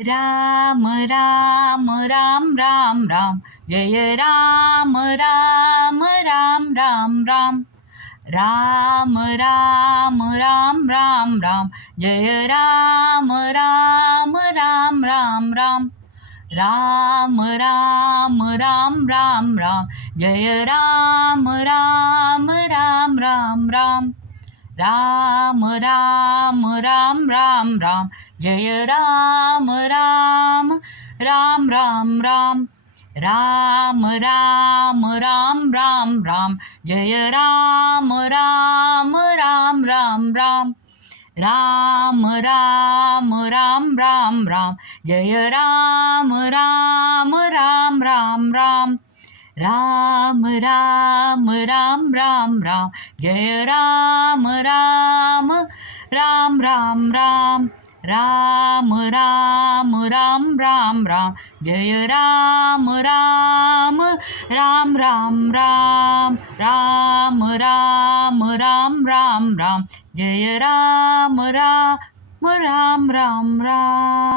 Ram Ram Ram Ram Ram Jai Ram Ram Ram Ram Ram Ram Ram Ram Ram Ram Jai Ram Ram Ram Ram Ram Ram Ram Ram Ram Ram Jai Ram Ram Ram Ram Ram Ram Ram Ram Ram Ram Jai Ram Ram Ram Ram Ram Ram Ram Ram Ram Ram Jai Ram Ram Ram Ram Ram Ram Ram Ram Ram Ram Jai Ram Ram Ram Ram Ram Ram Ram Ram Ram Ram Jai Ram Ram Ram Ram Ram Ram Ram Ram Ram Ram Jai Ram Ram Ram Ram Ram Ram Ram Ram Ram Ram Jai Ram Ram Ram Ram Ram